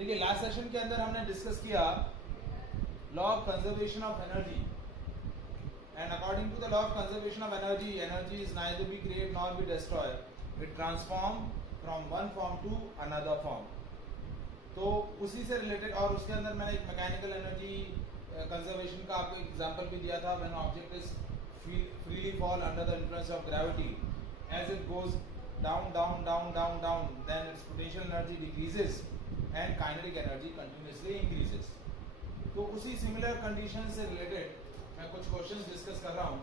देखिए last session के अंदर हमने डिस्कस किया law of conservation of energy, and according to the law of conservation of energy, energy is neither be create nor be destroy, it transform from one form to another form. तो उसी से related, और उसके अंदर मैंने एक mechanical energy conservation का आपको एग्जांपल भी दिया था। When object is freely fall under the influence of gravity, as it goes down down down down down, then its potential energy decreases and kinetic energy continuously increases। तो उसी similar condition से related मैं कुछ questions discuss कर रहा हूं।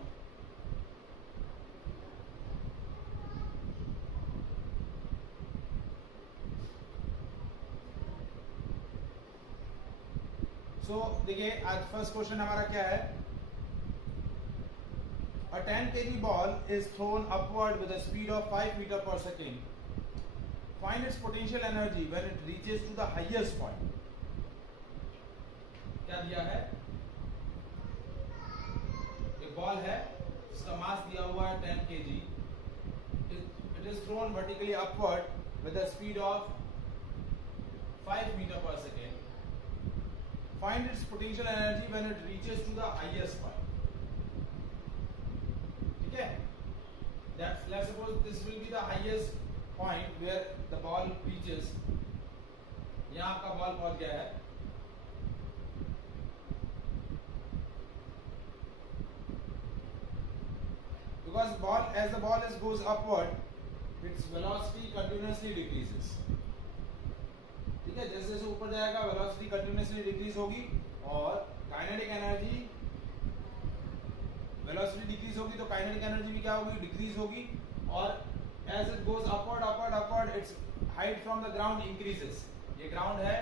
देखिए आज फर्स्ट क्वेश्चन हमारा क्या है। A 10 kg ball is thrown upward with a speed of 5 meter per second. Find its potential energy when it reaches to the highest point. क्या दिया है? एक बॉल है जिसका मास दिया हुआ है 10 kg. It is thrown vertically upward with a speed of 5 meter per second. Find its potential energy when it reaches to the highest point. Let's suppose this will be the highest point where the ball reaches. यहाँ आपका ball पहुंच गया है, because as the ball goes upward, its velocity continuously decreases. ठीक है, जैसे जैसे ऊपर जाएगा velocity continuously decrease होगी और kinetic energy वेलोसिटी डिक्रीज होगी तो काइनेटिक एनर्जी भी क्या होगी, डिक्रीज होगी। और as it goes upward upward upward, its height from the ground increases. ये ग्राउंड है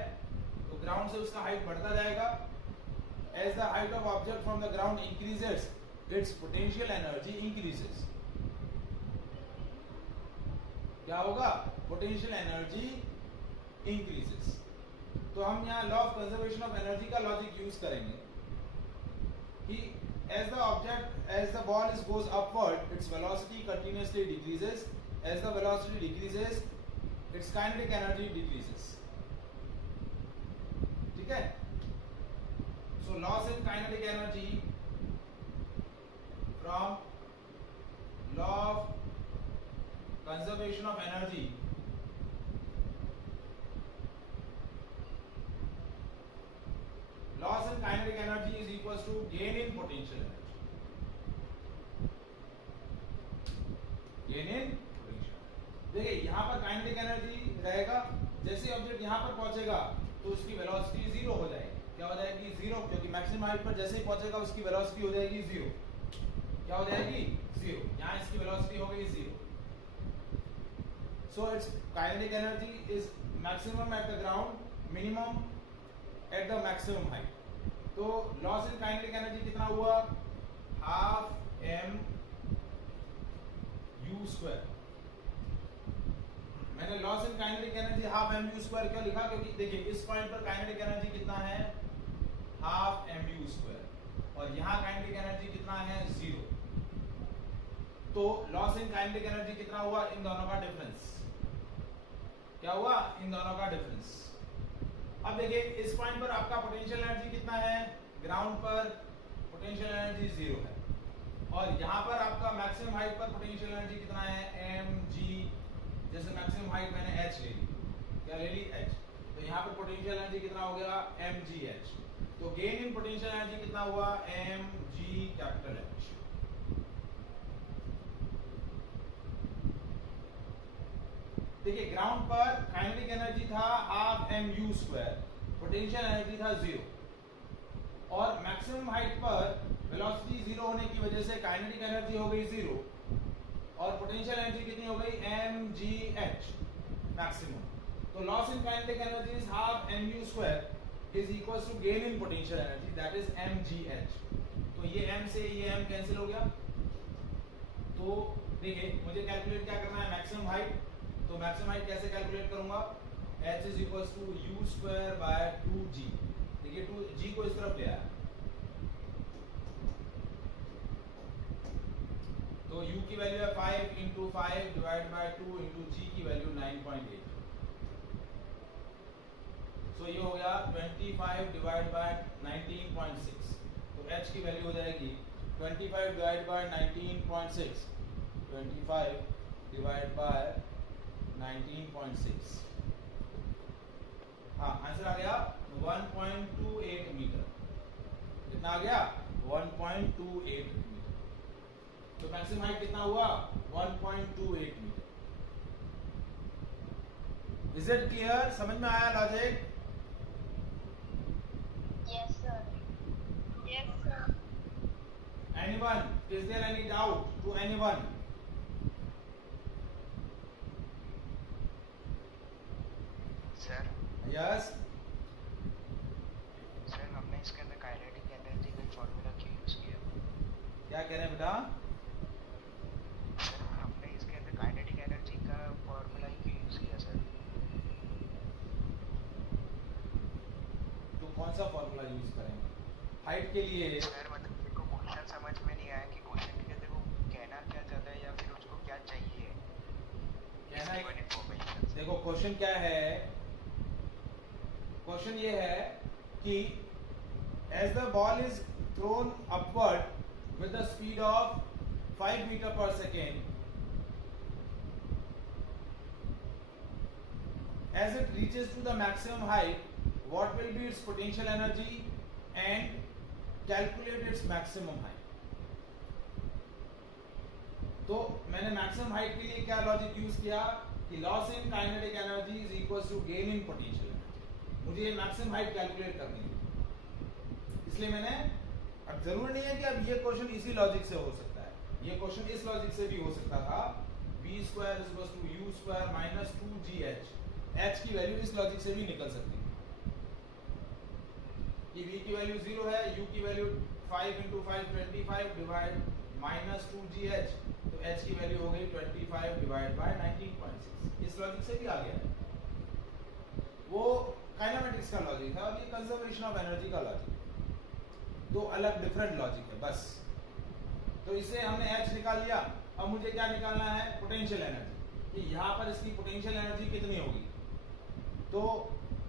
तो ग्राउंड से उसका हाइट बढ़ता जाएगा। As the height of object from the ground increases, its potential energy increases. क्या होगा, पोटेंशियल एनर्जी इंक्रीजेस। तो हम यहाँ law of conservation of energy का लॉजिक यूज करेंगे कि as the ball goes upward, its velocity continuously decreases. As the velocity decreases, its kinetic energy decreases. ठीक है? So loss in kinetic energy from law of conservation of energy loss in kinetic energy is equals to gain in potential energy. Gain in potential। देखिए यहाँ पर kinetic energy रहेगा, जैसे object यहाँ पर पहुंचेगा तो उसकी वेलोसिटी जीरो हो जाएगी। क्या हो जाएगी, जीरो, क्योंकि मैक्सिमम हाइट पर जैसे ही पहुंचेगा उसकी वेलोसिटी हो जाएगी जीरो। क्या हो जाएगी, जीरो। यहाँ इसकी वेलोसिटी हो गई zero. So its kinetic energy is maximum at the ground, minimum at the maximum height. तो लॉस इन काइनेटिक एनर्जी कितना हुआ, हाफ एम यू स्क्वायर। मैंने loss in kinetic energy half m u square क्यों लिखा, क्योंकि देखिए इस point पर काइनेटिक एनर्जी कितना है, हाफ एम यू स्क्वायर, और यहां काइनेटिक एनर्जी कितना है, जीरो। तो लॉस इन काइनेटिक एनर्जी कितना हुआ, इन दोनों का डिफरेंस। क्या हुआ, इन दोनों का डिफरेंस। अब देखिए इस पॉइंट पर आपका पोटेंशियल एनर्जी कितना है, ग्राउंड पर पोटेंशियल एनर्जी जीरो है, और यहाँ पर आपका मैक्सिमम हाइट पर पोटेंशियल एनर्जी कितना है, एम जी। जैसे मैक्सिमम हाइट मैंने एच ले ली, क्या ले ली, एच। तो यहाँ पर पोटेंशियल एनर्जी कितना हो गया, एम जी एच। तो गेन इन पोटेंशियल एनर्जी कितना हुआ, एम जी कैपिटल एच। देखिए ग्राउंड पर काइनेटिक एनर्जी था half m u square, potential energy था जीरो, और मैक्सिमम हाइट पर वेलोसिटी जीरो होने की वजह से काइनेटिक एनर्जी हो गई जीरो, और पोटेंशियल एनर्जी कितनी हो गई, एम जी एच मैक्सिमम। तो loss in kinetic energy is half m u square is equal to gain in potential energy, that is m g h. तो ये एम से ये एम कैंसिल हो गया। तो देखिए मुझे कैलकुलेट क्या करना है, मैक्सिमम हाइट। तो मैक्सिमम हाइट कैसे कैलकुलेट करूंगा, h is equal to u square by 2g। देखिए 2g को इस तरफ ले आया, तो u की वैल्यू है 5 into 5 divide by 2 into g की वैल्यू 9.8। सो ये हो गया 25 डिवाइड बाय 19.6, तो h की वैल्यू हो जाएगी 25 डिवाइड बाय 19.6, 25 डिवाइड बाय 19.6, हाँ आंसर आ गया 1.28 मीटर। कितना आ गया 1.28 मीटर। तो मैक्सिमम हाइट कितना हुआ 1.28 मीटर। Is it clear? समझ में आया logic? Yes, sir. Yes, sir. Anyone? Is there any doubt to anyone? Sir Yes. Sir हमने इसके अंदर काइनेटिक एनर्जी का फॉर्मूला क्यों यूज किया? क्या कह रहे हैं बेटा? सर हमने इसके अंदर काइनेटिक एनर्जी का फॉर्मूला क्यों यूज किया सर? तो कौन सा फॉर्मूला यूज करेंगे हाइट के लिए? सर मतलब मेरे को क्वेश्चन समझ में नहीं आया कि क्वेश्चन के अंदर वो कहना क्या चाहता है या फिर उसको क्या चाहिए। कहना है इन्फॉर्मेशन। देखो क्वेश्चन क्या है, क्वेश्चन ये है कि as the ball is thrown upward with the speed of 5 meter per second, as it reaches to the maximum height, what will be its potential energy and calculate its maximum height. तो मैंने maximum height के लिए क्या logic use किया कि loss in kinetic energy is equal to gain in potential energy. मुझे ये maximum height calculate करनी है, इसलिए मैंने, अब जरूर नहीं है कि अब ये क्वेश्चन इसी लॉजिक से हो सकता है, ये क्वेश्चन इस लॉजिक से भी हो सकता था v square is equal to u square minus 2gh, h की वैल्यू इस लॉजिक से भी निकल सकती है कि v की वैल्यू 0 है, u की value 5 into 5 25 divide minus 2gh, तो h की वैल्यू हो गई 25 डिवाइड बाय 19.6। इस लॉजिक से भी आ गया है, वो काइनेमेटिक्स का लॉजिक है और ये कंजर्वेशन ऑफ एनर्जी का लॉजिक है, दो अलग डिफरेंट लॉजिक है बस। तो इससे हमने h निकाल लिया, अब मुझे क्या निकालना है पोटेंशियल एनर्जी, कि यहाँ पर इसकी पोटेंशियल एनर्जी कितनी होगी। तो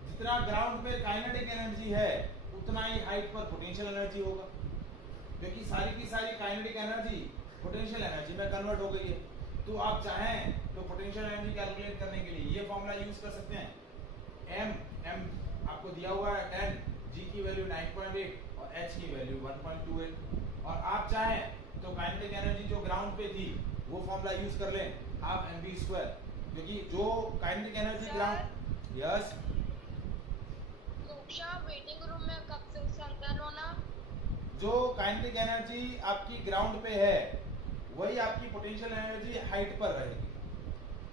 जितना ग्राउंड पे काइनेटिक एनर्जी है उतना ही हाइट पर पोटेंशियल एनर्जी होगा, क्योंकि सारी की सारी काइनेटिक एनर्जी पोटेंशियल एनर्जी में कन्वर्ट हो गई है। तो आप चाहें तो पोटेंशियल एनर्जी कैलकुलेट करने के लिए ये फॉर्मूला यूज कर सकते हैं, m आपको दिया हुआ है 10, g की वैल्यू 9.8 और h की वैल्यू 1.28, और आप चाहें तो काइनेटिक एनर्जी जो ग्राउंड पे थी वो फॉर्मूला यूज कर लें हाफ mv², क्योंकि जो kinetic energy ground, yes waiting room में कब से अंदर होना? जो काइनेटिक एनर्जी आपकी ग्राउंड पे है वही आपकी पोटेंशियल एनर्जी हाइट पर रहेगी,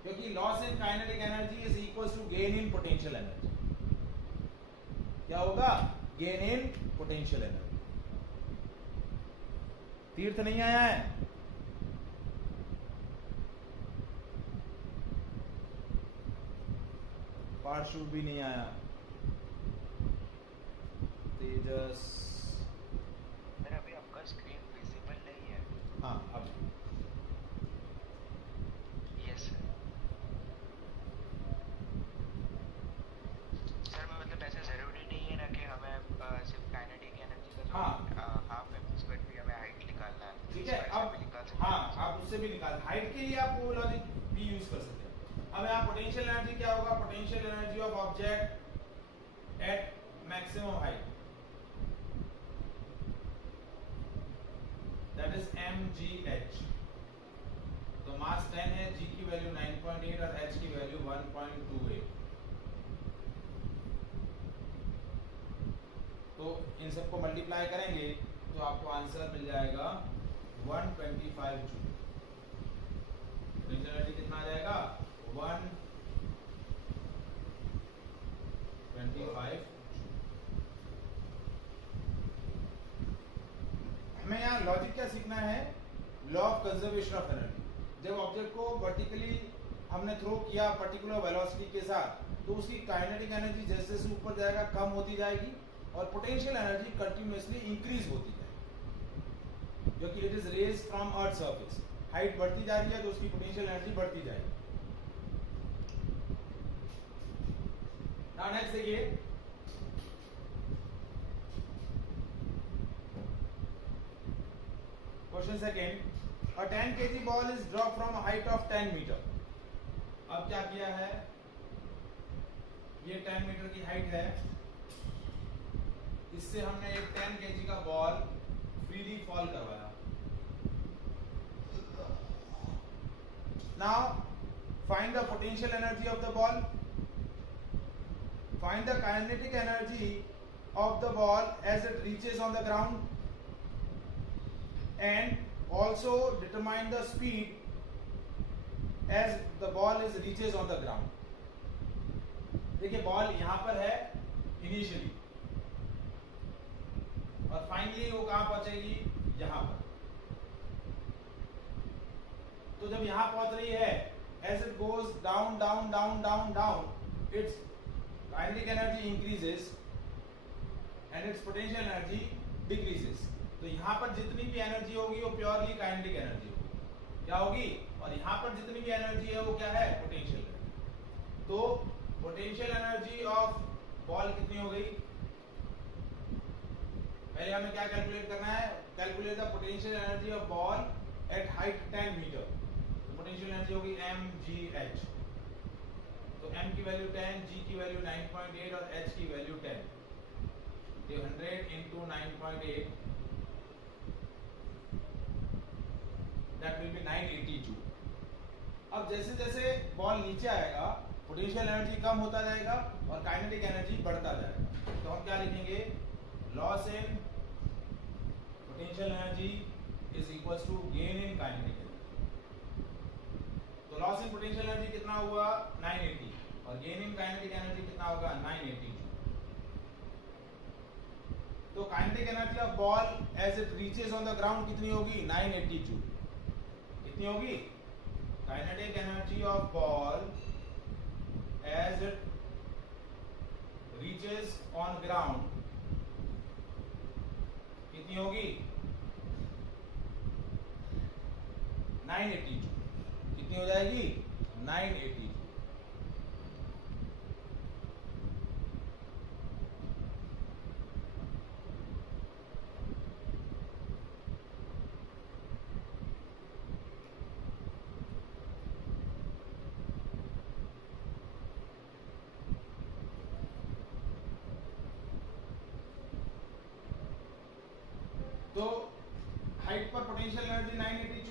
क्योंकि loss in kinetic energy is equal to gain in potential energy. क्या होगा? Gain in potential energy. तीर्थ नहीं आया है? पार्शु भी नहीं आया, तेजस, सर अभी आपका स्क्रीन विजिबल नहीं है। हाँ अब यस सर मैं मतलब ऐसे जरूरी नहीं है ना कि हमें सिर्फ काइनेटिक एनर्जी का हाँ। हाफ mv² भी हमें हाइट निकालना है। ठीक है, अब निकाल सकते हाँ हैं। आप उससे भी निकाल, हाइट के लिए आप वो लॉजिक भी यूज कर सकते हैं। अब यहाँ पोटेंशियल एनर्जी क्या होगा? Potential energy of object eight maximum height, that is mgh। तो मास 10 है, g की वैल्यू 9.8 और h की वैल्यू 1.28। तो इन सबको मल्टीप्लाई करेंगे तो आपको आंसर मिल जाएगा 125 जूल। पोटेंशियल एनर्जी कितना आ जाएगा? 125 जूल। हमें यहाँ लॉजिक क्या सीखना है? Law of conservation of energy. जब ऑब्जेक्ट को वर्टिकली हमने थ्रो किया पर्टिकुलर वेलोसिटी के साथ, तो उसकी काइनेटिक एनर्जी जैसे जैसे ऊपर जाएगा कम होती जाएगी और पोटेंशियल एनर्जी कंटिन्यूअसली इंक्रीज होती जाएगी, क्योंकि it is raise from earth surface. Height बढ़ती जा रही है तो उसकी पोटेंशियल एनर्जी बढ़ती जाएगी। नाउ नेक्स्ट देखिए, question second, a 10 kg ball is dropped from a height of 10 meter. अब क्या किया है, ये 10 मीटर की हाइट है, इससे हमने एक 10 kg का बॉल फ्रीली फॉल करवाया. Now find the potential energy of the ball. Find the kinetic energy of the ball as it reaches on the ground, and also determine the speed as the ball is reaches on the ground. देखिए ball यहां पर है initially और finally वो कहां पहुंचेगी, यहां पर. तो जब यहां पहुंच रही है, as it goes down down down down down, its kinetic energy increases and its potential energy decreases. तो यहाँ पर जितनी भी एनर्जी होगी वो प्योरली काइनेटिक एनर्जी होगी. क्या होगी, और यहाँ पर जितनी भी एनर्जी है वो क्या है, पोटेंशियल एनर्जी. तो पोटेंशियल एनर्जी ऑफ बॉल कितनी हो गई, पहले हमें क्या कैलकुलेट करना है, calculate the potential energy of ball at height 10 metre. Potential energy होगी mgh. तो m की वैल्यू 10, g की वैल्यू 9.8 और h की वैल्यू 10. तो 100 into 9.8, that will be 980 joule. अब जैसे जैसे बॉल नीचे आएगा पोटेंशियल एनर्जी कम होता जाएगा और काइनेटिक एनर्जी बढ़ता जाएगा. तो हम क्या लिखेंगे, loss in potential energy is equals to gain in kinetic energy. तो लॉस इन पोटेंशियल एनर्जी कितना हुआ, 980, और गेन इन काइनेटिक एनर्जी कितना होगा, 980 जूल. तो kinetic energy of ball as it reaches on the ground कितनी होगी, 980 जूल. कितनी होगी, kinetic energy of ball as it reaches on ground कितनी होगी, 980 जूल. कितनी हो जाएगी, 980 जूल. तो हाइट पर पोटेंशियल एनर्जी 980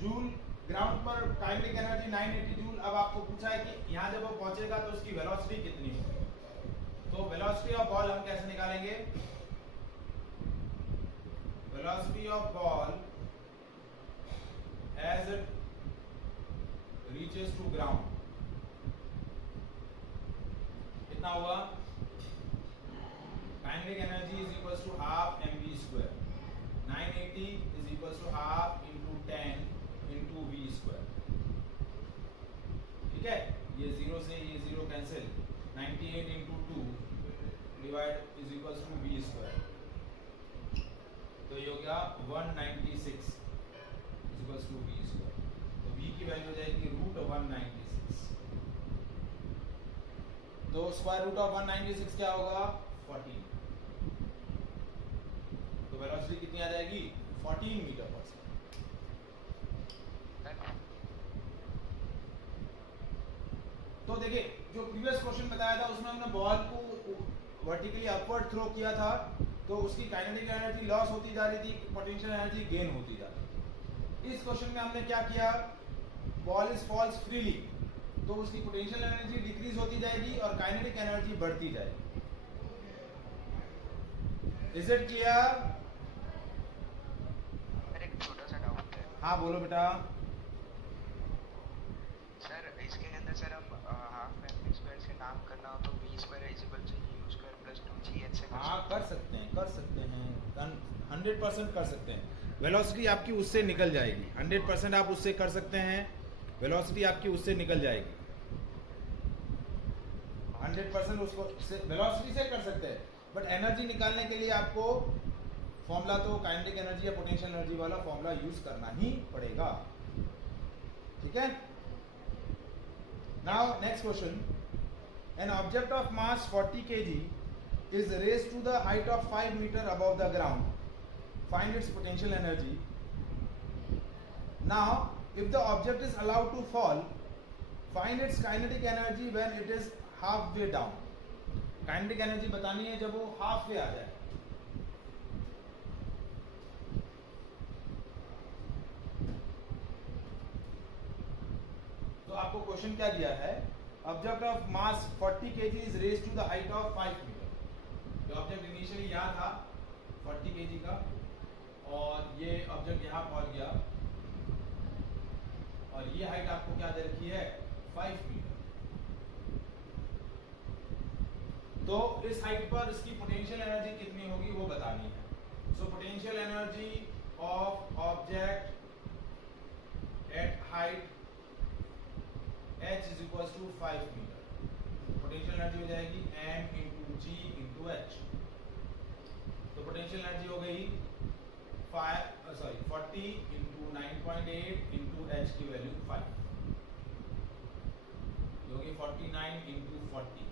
जूल, ग्राउंड पर काइनेटिक एनर्जी 980 जूल. अब आपको पूछा है कि यहाँ जब वो पहुंचेगा तो उसकी वेलोसिटी कितनी होगी. तो वेलोसिटी ऑफ बॉल हम कैसे निकालेंगे, velocity of ball as it reaches to ground कितना हुआ, kinetic energy is equals to half mv square. 980 is equals to half into 10 into v square. ठीक है, ये 0 से ये 0 cancel. 98 into 2 divide is equals to v square. तो ये हो गया 196 is equals to v square. तो v की वैल्यू हो जाएगी √196. तो स्क्वायर रूट ऑफ 196 क्या होगा, 14. तो वेलोसिटी कितनी आ जाएगी, 14 मीटर पर सेकंड. तो देखिए जो प्रीवियस क्वेश्चन बताया था उसमें हमने बॉल को वर्टिकली अपवर्ड थ्रो किया था, तो उसकी काइनेटिक एनर्जी लॉस होती जा रही थी, पोटेंशियल एनर्जी गेन होती जा रही थी. इस क्वेश्चन में हमने क्या किया, बॉल इज फॉल्स फ्रीली, तो उसकी पोटेंशियल एनर्जी डिक्रीज होती जाएगी और काइनेटिक एनर्जी बढ़ती जाएगी. Is it clear? छोटा सा डाउट है. हाँ बोलो बेटा. सर इसके अंदर सर हम हाफ mv स्क्वायर से नाम करना हो तो v square is equal to u square plus 2gh से हाँ कर सकते हैं 100% कर सकते हैं. वेलोसिटी आपकी उससे निकल जाएगी, 100% आप उससे कर सकते हैं. वेलोसिटी आपकी उससे निकल जाएगी, 100% उसको वेलोसिटी से कर सकते हैं. बट एनर्जी निकालने के लिए आपको फॉर्मूला तो काइनेटिक एनर्जी या पोटेंशियल एनर्जी वाला फॉर्मूला यूज करना ही पड़ेगा. ठीक है. Now next question, an object of mass 40 kg is raised to the height of 5 meter above the ground. Find its potential energy. Now, if the object is allowed to fall, find its kinetic energy when it is halfway down. Kinetic energy बतानी है जब वो halfway आ जाए. तो आपको question क्या दिया है? Object of mass 40 kg is raised to the height of 5 meter. जो ऑब्जेक्ट इनिशियली यहाँ था 40 kg का, और ये ऑब्जेक्ट यहाँ पहुंच गया, और ये हाइट आपको क्या दे रखी है? 5 मीटर. तो इस हाइट पर इसकी पोटेंशियल एनर्जी कितनी होगी वो बतानी है. सो potential energy of object at height h is equals to 5 metre. Potential energy हो जाएगी m into g into h. तो पोटेंशियल एनर्जी हो गई 40 into 9.8 into h की वैल्यू 5, जो कि 49 into 40.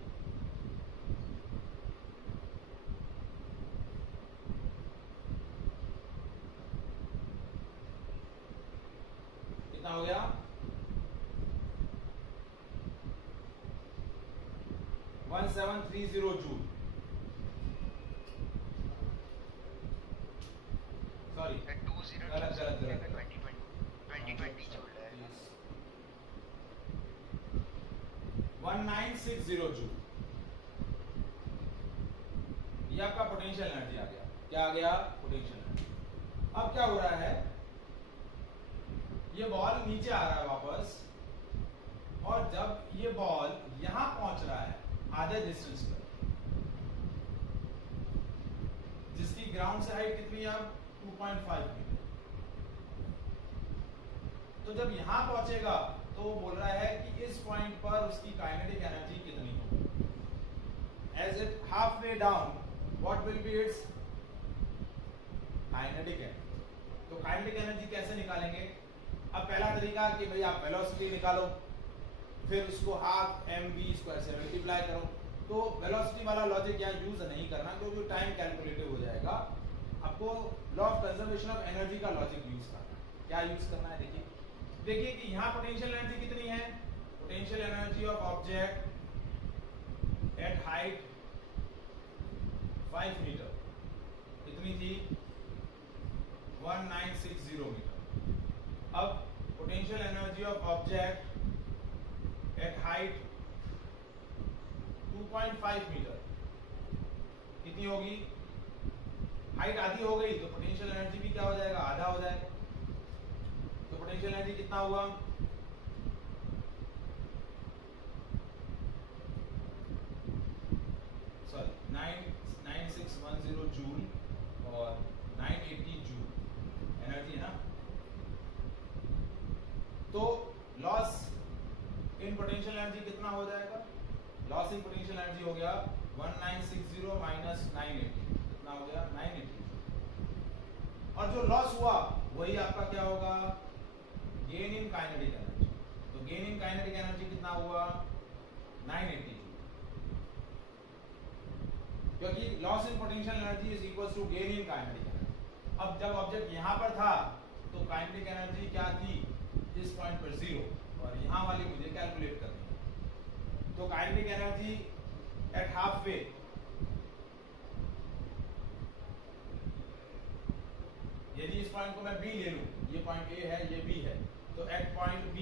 कितना हो गया? 1730 जूल. सॉरी, गलत 2020 जूल है. 1960 जूल. ये आपका पोटेंशियल एनर्जी आ गया. क्या आ गया? Potential energy. अब क्या हो रहा है? ये बॉल नीचे आ रहा है वापस, और जब ये बॉल यहां पहुंच रहा है आधे डिस्टेंस पर, जिसकी ग्राउंड से हाइट कितनी है अब? 2.5 मीटर. तो जब यहां पहुंचेगा तो वो बोल रहा है कि इस पॉइंट पर उसकी काइनेटिक एनर्जी कितनी हो. As it half way down, what will be its kinetic energy. तो काइनेटिक एनर्जी कैसे निकालेंगे? अब पहला तरीका कि भाई आप वेलोसिटी निकालो, फिर उसको हाफ mv² से मल्टीप्लाई करो. तो वेलोसिटी वाला लॉजिक यहाँ यूज नहीं करना, क्योंकि टाइम कैलकुलेटिव हो जाएगा. आपको law of conservation of energy का लॉजिक यूज करना है. क्या यूज करना है? देखिए कि यहाँ पोटेंशियल एनर्जी कितनी है? Potential energy of object at height 5 metre कितनी थी? 1960 मीटर. अब potential energy of object at height 2.5 metre कितनी होगी? हाइट आधी हो गई तो पोटेंशियल एनर्जी भी क्या हो जाएगा? आधा हो जाएगा. तो पोटेंशियल एनर्जी कितना हुआ? सॉरी, 9610 जूल और 980 जूल एनर्जी है ना. तो लॉस इन पोटेंशियल एनर्जी कितना हो जाएगा? लॉस इन पोटेंशियल एनर्जी हो गया 1960 माइनस 980. कितना हो गया? 980. और जो लॉस हुआ वही आपका क्या होगा? Gain in kinetic energy. तो गेन इन काइनेटिक एनर्जी कितना हुआ? 980 जूल. क्योंकि loss in potential energy is equal to gain in kinetic energy. अब जब ऑब्जेक्ट यहां पर था तो काइनेटिक एनर्जी क्या थी? इस पॉइंट पर 0, और यहां वाली मुझे कैलकुलेट करनी है. तो kinetic energy at half way, यदि इस पॉइंट को मैं B ले लूं, ये पॉइंट A है, ये B है, तो एट पॉइंट B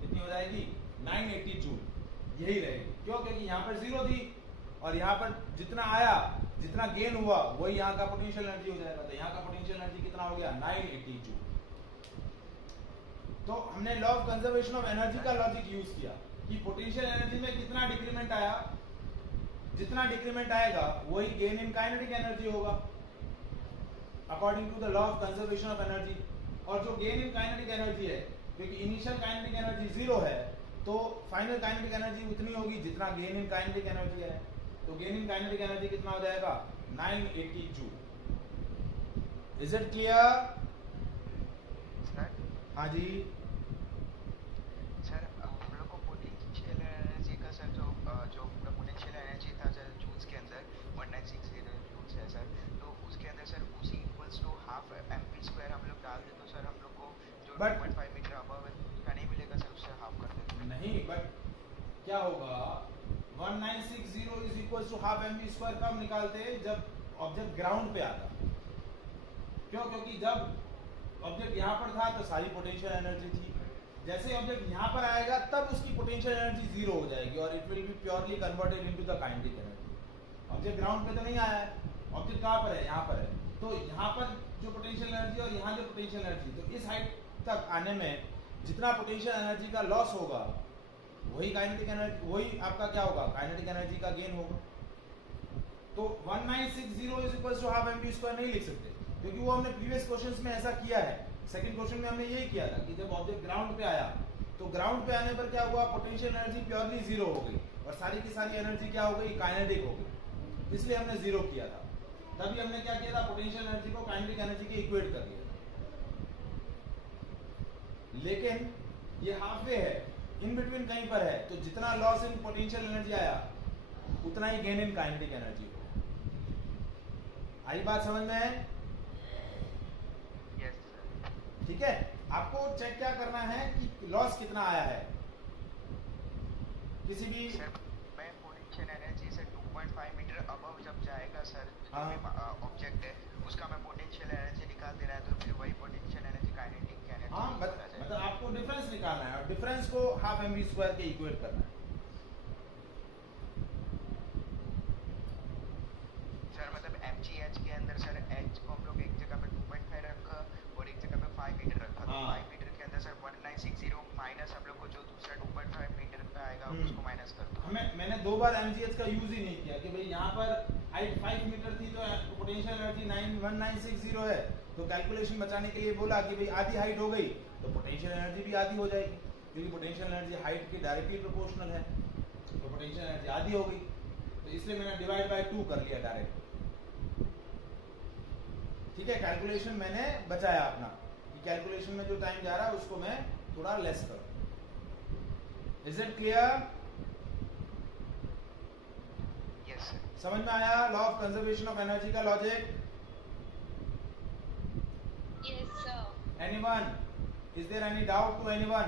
कितनी हो जाएगी? 980 जूल. यही रहेगी. क्यों? क्योंकि यहां पर 0 थी, और यहां पर जितना आया, जितना गेन हुआ, वही यहां का पोटेंशियल एनर्जी हो जाएगा. तो यहां का पोटेंशियल एनर्जी कितना हो गया? 980 जूल. तो हमने law of conservation of energy का लॉजिक यूज किया कि पोटेंशियल एनर्जी में कितना डिक्रीमेंट आया, जितना डिक्रीमेंट आएगा वही गेन इन काइनेटिक एनर्जी होगा according to the law of conservation of energy. और जो गेन इन काइनेटिक एनर्जी है, क्योंकि इनिशियल काइनेटिक एनर्जी 0 है, तो फाइनल काइनेटिक एनर्जी उतनी होगी जितना गेन इन काइनेटिक एनर्जी है. तो गेन इन काइनेटिक एनर्जी कितना हो जाएगा? 980 जूल. Is it clear? हाँ जी सर, हम लोग को पोटेंशियल एनर्जी का सर जो पोटेंशियल एनर्जी था सर जूल्स के अंदर 1960 जूल्स है सर. तो उसके अंदर सर क्या होगा 1960 is equal to half m v square कब निकालते हैं? जब ऑब्जेक्ट ग्राउंड पे आता। क्यों? क्योंकि जब ऑब्जेक्ट यहाँ पर था तो सारी पोटेंशियल एनर्जी थी, जैसे ऑब्जेक्ट यहाँ पर आएगा तब उसकी पोटेंशियल एनर्जी जीरो हो जाएगी और it will be purely converted into the kinetic energy. Object ground पे तो नहीं आया है, ऑब्जेक्ट कहाँ पर है? यहाँ पर है। तो यहाँ पर जो पोटेंशियल एनर्जी और यहाँ जो पोटेंशियल एनर्जी, तो इस हाइट तक आने में जितना पोटेंशियल एनर्जी का लॉस होगा वही काइनेटिक एनर्जी, वही आपका क्या होगा? काइनेटिक एनर्जी का गेन होगा। तो 1960 is equal to half m v square नहीं लिख सकते, क्योंकि वो हमने प्रीवियस क्वेश्चंस में ऐसा किया है। सेकंड क्वेश्चन में हमने यही किया था कि जब ऑब्जेक्ट ग्राउंड पे आया तो ग्राउंड पे आने पर क्या हुआ? पोटेंशियल एनर्जी प्योरली जीरो हो गई और सारी की सारी एनर्जी क्या हो गई? काइनेटिक हो गई। इसलिए हमने जीरो किया था। तभी हमने क्या किया था? पोटेंशियल एनर्जी को काइनेटिक एनर्जी के इक्वेट कर दिया था। लेकिन ये हाफ वे है, इन बिटवीन कहीं पर है, तो जितना लॉस इन पोटेंशियल एनर्जी आया उतना ही गेन इन काइनेटिक एनर्जी हो। आई बात समझ में है? Yes sir. ठीक है, आपको चेक क्या करना है कि लॉस कितना आया है किसी भी। सर मैं पोटेंशियल एनर्जी से 2.5 मीटर अबव जब जाएगा सर, हाँ। ऑब्जेक्ट है उसका मैं पोटेंशियल एनर्जी निकाल दे रहा है, तो फिर वही पोटेंशियल एनर्जी काइनेटिक एनर्जी हाँ, मतलब आपको डिफरेंस निकालना है और डिफरेंस को हाफ एम वी स्क्वायर के इक्वेट करना है। सर मतलब एमजीएच के अंदर सर एच को हम लोग एक जगह पे 2.5 रखा और एक जगह पे 5 मीटर रखा। तो हाँ। 5 मीटर के अंदर सर 1960 माइनस हम लोग को जो दूसरा 2.5 मीटर पे आएगा उसको माइनस कर दो। मैंने दो बार एमजीएच का यूज ही नहीं किया कि भाई यहाँ पर हाइट 5 मीटर थी तो पोटेंशियल एनर्जी 1960 है, तो कैलकुलेशन बचाने के लिए बोला कि भाई आधी हाइट हो गई तो पोटेंशियल एनर्जी भी आधी हो जाएगी, क्योंकि पोटेंशियल एनर्जी हाइट के डायरेक्टली प्रोपोर्शनल है, तो पोटेंशियल एनर्जी आधी हो गई। तो इसलिए मैंने डिवाइड बाय 2 कर लिया डायरेक्ट। ठीक है, कैलकुलेशन मैंने बचाया अपना कि कैलकुलेशन में जो टाइम जा रहा है उसको मैं थोड़ा लेस करूं। Is it clear? Yes sir. समझ में आया law of conservation of energy का logic? Yes, sir. Anyone? Is there any doubt to anyone?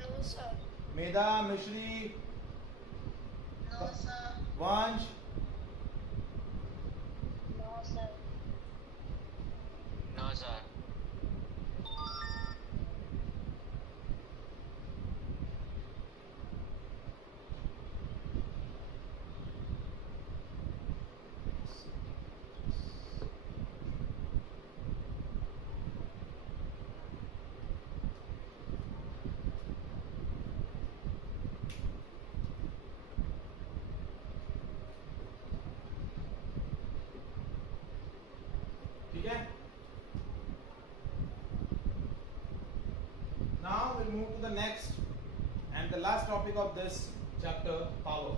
No, sir. Medha, Mishri, No, sir. Vansh? No, sir. No sir. ठीक है, now we'll move to the next and the last topic of this chapter, power.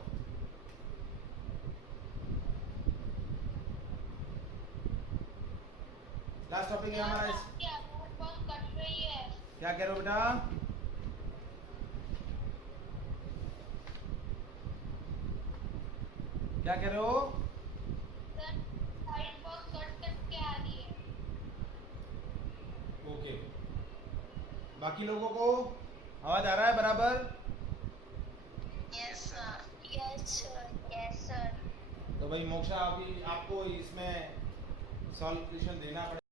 Last topic है हमारा इस, क्या बहुत cut रही है? क्या कह रहे हो बेटा? क्या कह रहे हो? सर साइड बहुत कट के आ रही है। ओके, बाकी लोगों को आवाज आ रहा है बराबर? Yes, sir. Yes, sir. Yes, sir. तो भाई मोक्षा, अभी आपको इसमें सॉल्यूशन देना पड़ेगा।